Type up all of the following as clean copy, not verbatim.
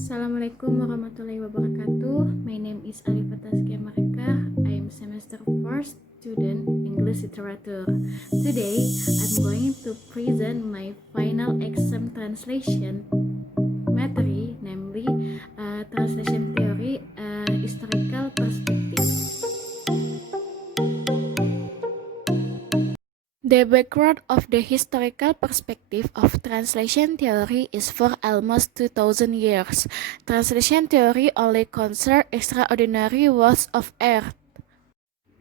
Assalamualaikum warahmatullahi wabarakatuh. My name is Alifah Tazkia Marika. I am semester 4 student English literature. Today, I'm going to present my final exam translation material, namely translation theory, historical perspective. The background of the historical perspective of translation theory is for almost 2000 years. Translation theory only concerns extraordinary works of art.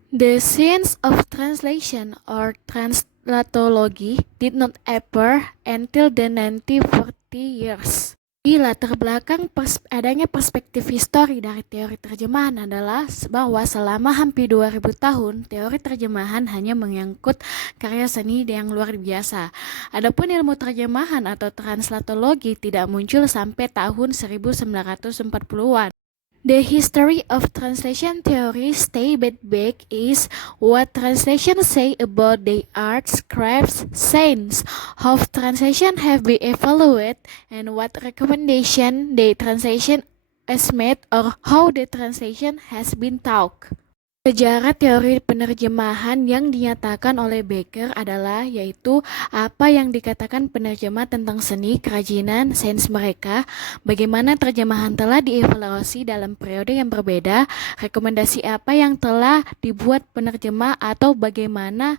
The science of translation or translatology did not appear until the 1940 years. Di latar belakang adanya perspektif histori dari teori terjemahan adalah bahwa selama hampir 2000 tahun, teori terjemahan hanya menyangkut karya seni yang luar biasa. Adapun ilmu terjemahan atau translatologi tidak muncul sampai tahun 1940-an. The history of translation theory stated back is what translation say about the arts, crafts, science, how translation have been evaluated, and what recommendation the translation is made or how the translation has been taught. Sejarah teori penerjemahan yang dinyatakan oleh Becker adalah yaitu apa yang dikatakan penerjemah tentang seni, kerajinan, sains mereka, bagaimana terjemahan telah dievaluasi dalam periode yang berbeda, rekomendasi apa yang telah dibuat penerjemah atau bagaimana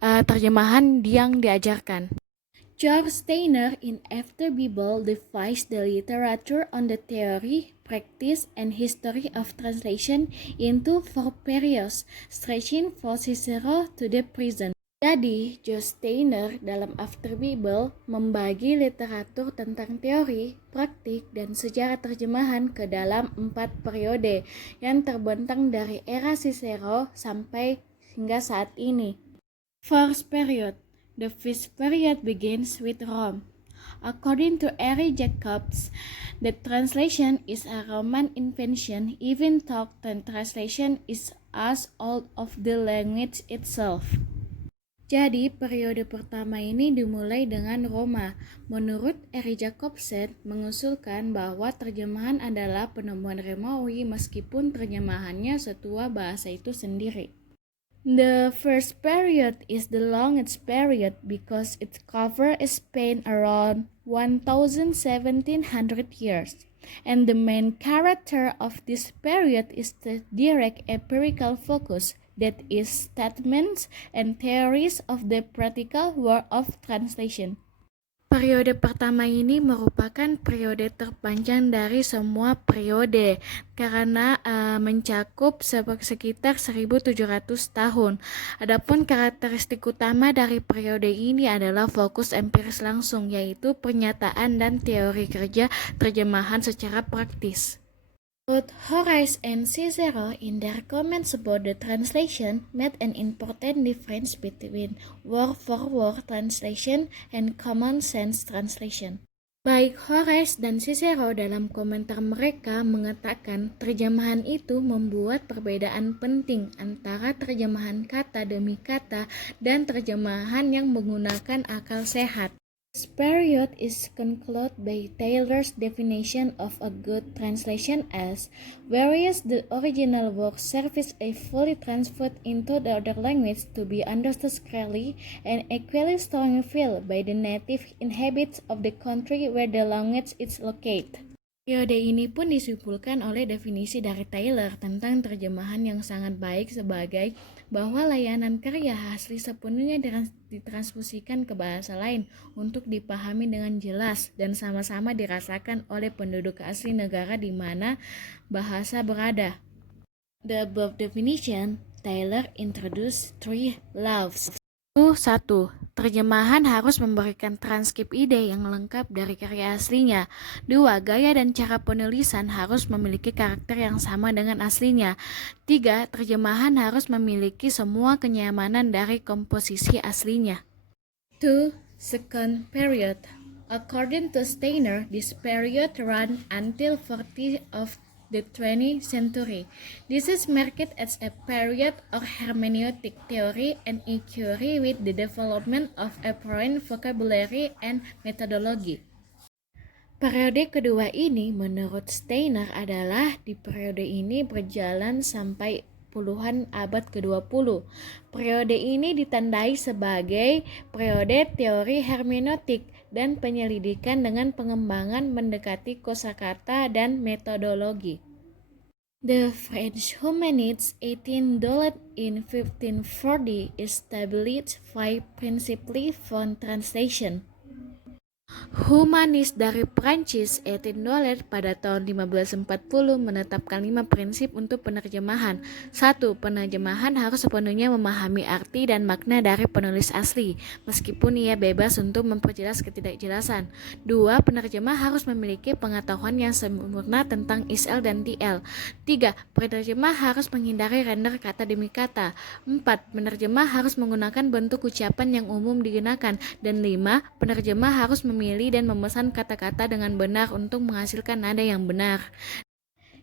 terjemahan yang diajarkan. George Steiner in After Bible divides the literature on the theory, practice, and history of translation into 4 periods, stretching from Cicero to the present. Jadi, George Steiner dalam After Bible membagi literatur tentang teori, praktik, dan sejarah terjemahan ke dalam 4 periode yang terbentang dari era Cicero sampai hingga saat ini. First period. The first period begins with Rome. According to Eric Jacobs, the translation is a Roman invention, even though the translation is as old of the language itself. Jadi, periode pertama ini dimulai dengan Roma. Menurut Eric Jacobsen, mengusulkan bahwa terjemahan adalah penemuan Romawi meskipun terjemahannya setua bahasa itu sendiri. The first period is the longest period because it covers a span around 1700 years, and the main character of this period is the direct empirical focus, that is, statements and theories of the practical work of translation. Periode pertama ini merupakan periode terpanjang dari semua periode karena mencakup sekitar 1700 tahun. Adapun karakteristik utama dari periode ini adalah fokus empiris langsung, yaitu pernyataan dan teori kerja terjemahan secara praktis. Both Horace and Cicero, in their comments about the translation, made an important difference between word-for-word translation and common sense translation. Baik Horace dan Cicero dalam komentar mereka mengatakan terjemahan itu membuat perbedaan penting antara terjemahan kata demi kata dan terjemahan yang menggunakan akal sehat. This period is concluded by Taylor's definition of a good translation as, whereas the original work serves a fully transferred into the other language to be understood clearly and equally strongly felt by the native inhabitants of the country where the language is located. Periode ini pun disimpulkan oleh definisi dari Taylor tentang terjemahan yang sangat baik sebagai bahwa layanan karya asli sepenuhnya ditransfusikan ke bahasa lain untuk dipahami dengan jelas dan sama-sama dirasakan oleh penduduk asli negara di mana bahasa berada. The above definition, Taylor introduced 3 laws. 1. Terjemahan harus memberikan transkrip ide yang lengkap dari karya aslinya. 2. Gaya dan cara penulisan harus memiliki karakter yang sama dengan aslinya. 3. Terjemahan harus memiliki semua kenyamanan dari komposisi aslinya. 2. Second period. According to Steiner, this period ran until 40 of the 20th century. This is marked as a period of hermeneutic theory and inquiry with the development of apparent vocabulary and methodology. Periode kedua ini menurut Steiner adalah di periode ini berjalan sampai puluhan abad ke-20. Periode ini ditandai sebagai periode teori hermeneutik dan penyelidikan dengan pengembangan mendekati kosakata dan metodologi. The French humanists 18 developed in 1540 established five principles for translation. Humanis dari Prancis, Etienne Dolet, pada tahun 1540 menetapkan 5 prinsip untuk penerjemahan. 1. Penerjemahan harus sepenuhnya memahami arti dan makna dari penulis asli, meskipun ia bebas untuk memperjelas ketidakjelasan. 2. Penerjemah harus memiliki pengetahuan yang sempurna tentang ISL dan TL. 3. Penerjemah harus menghindari render kata demi kata. 4. Penerjemah harus menggunakan bentuk ucapan yang umum digunakan. Dan 5. Penerjemah harus memilih dan memesan kata-kata dengan benar untuk menghasilkan nada yang benar.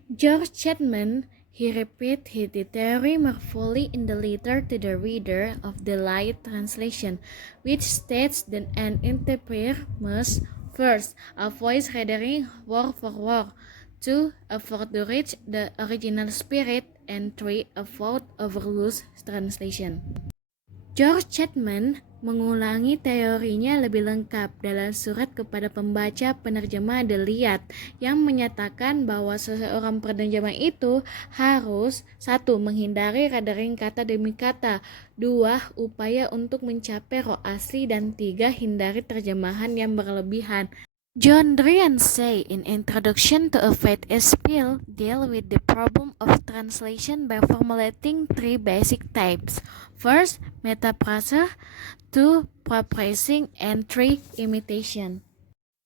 George Chapman, he repeated his theory more fully in the letter to the reader of the Light translation, which states that an interpreter must first avoid rendering word for word, 2. Avoid to reach the original spirit, and 3. Avoid overloose translation. George Chapman mengulangi teorinya lebih lengkap dalam surat kepada pembaca penerjemah The Liat yang menyatakan bahwa seseorang penerjemah itu harus 1. Menghindari rendering kata demi kata, 2. Upaya untuk mencapai roh asli, dan 3. Hindari terjemahan yang berlebihan. John Drian Say in Introduction to a Faith Spiel deal with the problem of translation by formulating 3 basic types. First, metaprose, 2. paraphrasing, and 3. imitation.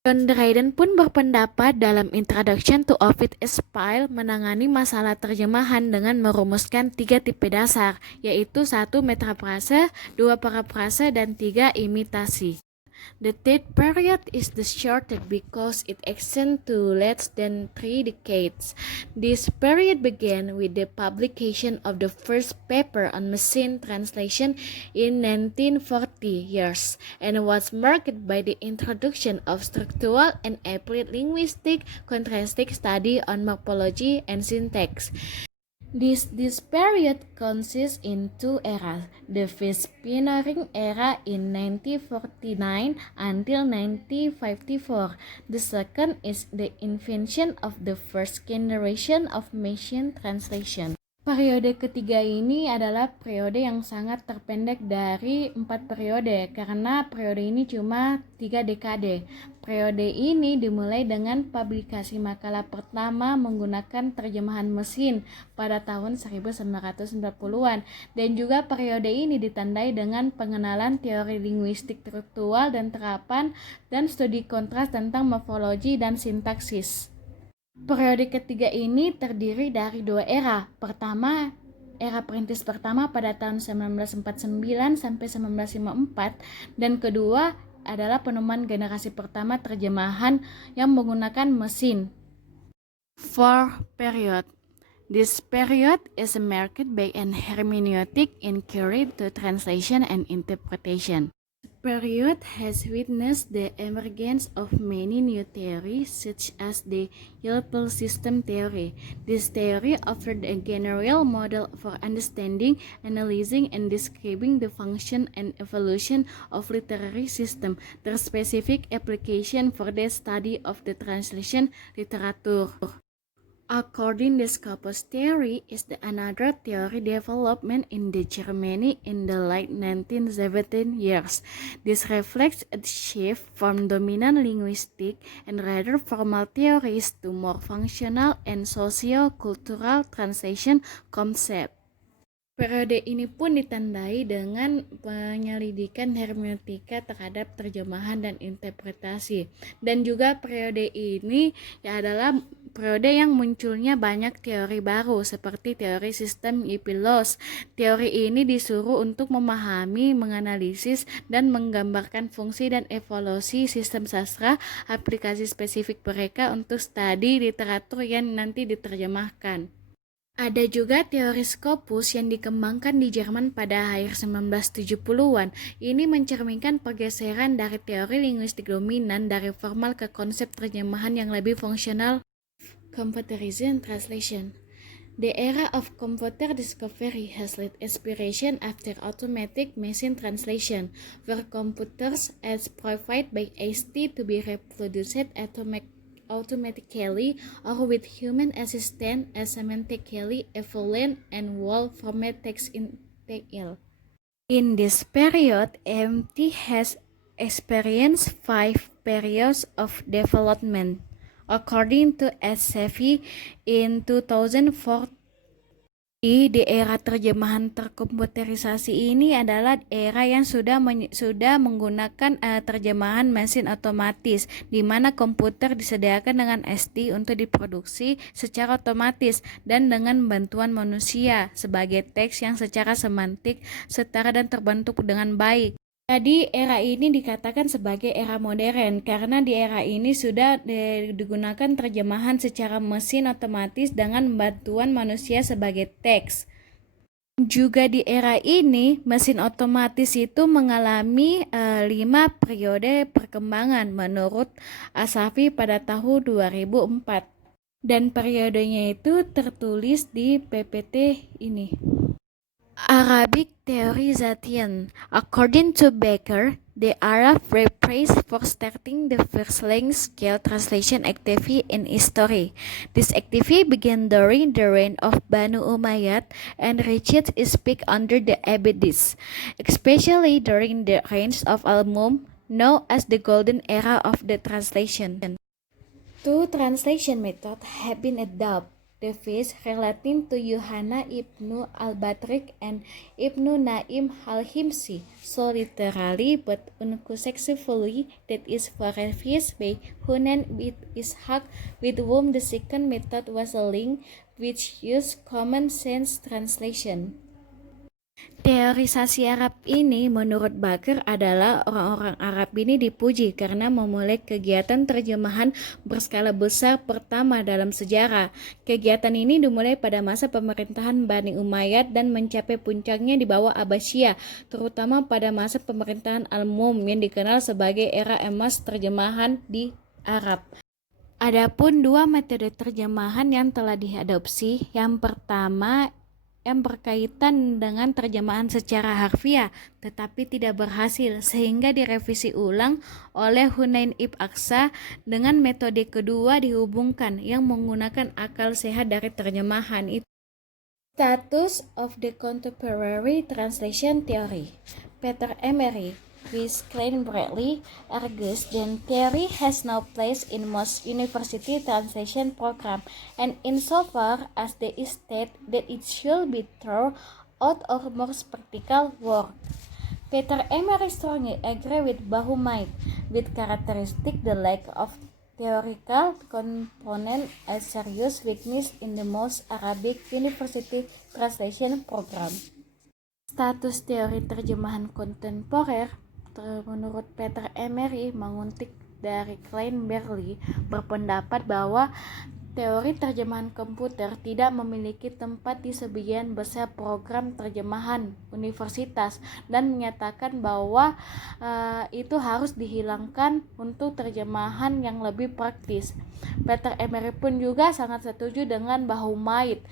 John Dryden pun berpendapat dalam Introduction to a Faith Spiel menangani masalah terjemahan dengan merumuskan 3 tipe dasar, yaitu 1. metaprose, 2. paraphrase, dan 3. imitasi. The third period is the shortest because it extends to less than 3 decades. This period began with the publication of the first paper on machine translation in 1940 years and was marked by the introduction of structural and applied linguistic contrasting study on morphology and syntax. This period consists in 2 eras, the first pioneering era in 1949 until 1954. The second is the invention of the first generation of machine translation. Periode ketiga ini adalah periode yang sangat terpendek dari 4 periode karena periode ini cuma 3 dekade. Periode ini dimulai dengan publikasi makalah pertama menggunakan terjemahan mesin pada tahun 1990-an, dan juga periode ini ditandai dengan pengenalan teori linguistik struktural dan terapan dan studi kontras tentang morfologi dan sintaksis. Periode ketiga ini terdiri dari 2 era. Pertama, era perintis pertama pada tahun 1949 sampai 1954, dan kedua adalah penemuan generasi pertama terjemahan yang menggunakan mesin. Fourth period. This period is marked by an hermeneutic inquiry to translation and interpretation. Period has witnessed the emergence of many new theories such as the Yelpel system theory. This theory offered a general model for understanding, analyzing, and describing the function and evolution of literary system. Their specific application for the study of the translation literature. According to Scopus theory is another theory development in the Germany in the late 1917 years. This reflects a shift from dominant linguistic and rather formal theories to more functional and socio-cultural translation concept. Periode ini pun ditandai dengan penyelidikan hermeneutika terhadap terjemahan dan interpretasi. Dan juga periode ini adalah periode yang munculnya banyak teori baru seperti teori sistem Ypsilos. Teori ini disuruh untuk memahami, menganalisis, dan menggambarkan fungsi dan evolusi sistem sastra, aplikasi spesifik mereka untuk studi literatur yang nanti diterjemahkan. Ada juga teori Scopus yang dikembangkan di Jerman pada akhir 1970-an. Ini mencerminkan pergeseran dari teori linguistik dominan dari formal ke konsep terjemahan yang lebih fungsional. Computerization Translation. The era of computer discovery has led inspiration after automatic machine translation, where computers as provided by ST to be reproduced automatically or with human assistance as semantically equivalent and whole format text in TL. In this period, MT has experienced 5 periods of development. According to SCV in 2004, di era terjemahan terkomputerisasi ini adalah era yang sudah menggunakan terjemahan mesin otomatis, di mana komputer disediakan dengan ST untuk diproduksi secara otomatis dan dengan bantuan manusia sebagai teks yang secara semantik setara dan terbentuk dengan baik. Jadi era ini dikatakan sebagai era modern karena di era ini sudah digunakan terjemahan secara mesin otomatis dengan bantuan manusia sebagai teks. Juga di era ini mesin otomatis itu mengalami 5 periode perkembangan menurut Asafi pada tahun 2004. Dan periodenya itu tertulis di PPT ini. Arabic Theorization. According to Baker, the Arab were praised for starting the first large-scale translation activity in history. This activity began during the reign of Banu Umayyad and reached its peak under the Abbasids, especially during the reign of Al-Mum, known as the Golden Era of the translation. Two translation methods have been adopted. The first relating to Yohanna ibnu al-Batrik and Ibnu Naim al-Himsi, so literally but unsuccessfully, that is revised by Hunan with Ishaq, with whom the second method was a link which used common sense translation. Teorisasi Arab ini menurut Baker adalah orang-orang Arab ini dipuji karena memulai kegiatan terjemahan berskala besar pertama dalam sejarah. Kegiatan ini dimulai pada masa pemerintahan Bani Umayyad dan mencapai puncaknya di bawah Abbasiyah, terutama pada masa pemerintahan Al-Mum yang dikenal sebagai era emas terjemahan di Arab. Adapun dua metode terjemahan yang telah diadopsi, yang pertama yang berkaitan dengan terjemahan secara harfiah tetapi tidak berhasil sehingga direvisi ulang oleh Hunain ibn Aqsa, dengan metode kedua dihubungkan yang menggunakan akal sehat dari terjemahan itu. Status of the Contemporary Translation Theory. Peter Emery with Klein Bradley argues that theory has no place in most university translation program, and insofar as they state that it should be thrown out of more practical work. Peter Emery strongly agree with Bahumaid, with characteristic the lack of theoretical component a serious weakness in the most Arabic university translation program. Status teori terjemahan kontemporer menurut Peter Emery menguntik dari Klein Bradley berpendapat bahwa teori terjemahan komputer tidak memiliki tempat di sebagian besar program terjemahan universitas dan menyatakan bahwa itu harus dihilangkan untuk terjemahan yang lebih praktis. Peter Emery pun juga sangat setuju dengan Bahumaid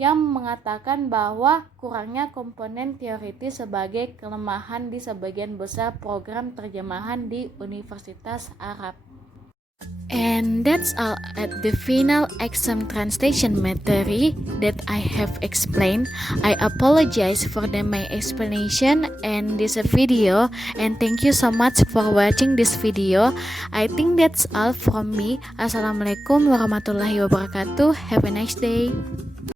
yang mengatakan bahwa kurangnya komponen teoritis sebagai kelemahan di sebagian besar program terjemahan di Universitas Arab. And that's all at the final exam translation material that I have explained. I apologize for my explanation and this video, and thank you so much for watching this video. I think that's all from me. Assalamualaikum warahmatullahi wabarakatuh. Have a nice day.